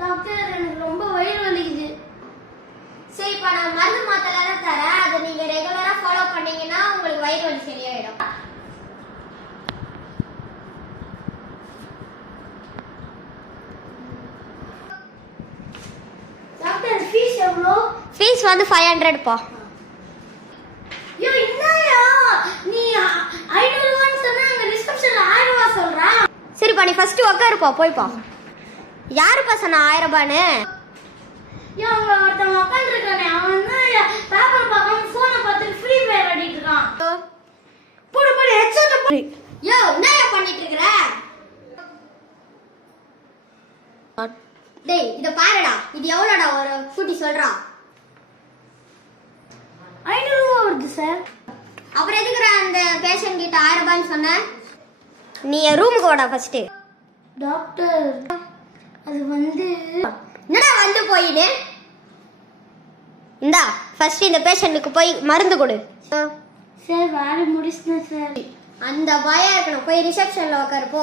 Doctor எனக்கு ரொம்ப வயிறு வலிக்குது. சரிப்பா, நான் மருந்து மாத்தலாம் தரேன். அதை நீங்க ரெகுலரா ஃபாலோ பண்ணீங்கன்னா உங்களுக்கு வயிறு வலி சரியாயிடும். டாக்டர் ஃபீஸ் எவ்வளோ? ஃபீஸ் வந்து 500 பா. யோ என்னயா நீ 500 ரூபாய் சொன்னா அங்க ரிசப்ஷன்ல 1000 ரூபாய் சொல்றா. சரிப்பா, நீ ஃபர்ஸ்ட் உட்காருப்பா, போய்ப்பா. யாருப்பா சொன்னா 1000 ரூபான்னு? யோ அங்க ஒருத்தன் உட்கார்ந்திருக்கானே, அவன் வந்து பேப்பர் பார்க்காம போனை பார்த்து ஃப்ரீ ஃபயர் ஆடிட்டு இருக்கான். போடு போடு ஹெட்செட் போடு. யோ என்னயா பண்ணிட்டு இருக்கற? டேய் இத பாருடா, இது எவ்வளவுடா ஒரு கூட்டி சொல்றா? 500 ரூபாய் வருது சார். அப்புறம் எதுக்குடா அந்த பேஷண்ட் கிட்ட 1000 ரூபாய்னு சொன்ன? நீ ரூமுக்கு வாடா ஃபர்ஸ்ட். டாக்டர் அது வந்து என்னடா வந்து போயிடு. இந்தா ஃபர்ஸ்ட் இந்த பேஷண்ட்டுக்கு போய் மருந்து கொடு. சார் வேலை முடிச்சிட்டேன் சார். அந்த பயம் இருக்கணும், போய் ரிசப்ஷன்ல உட்காரு போ.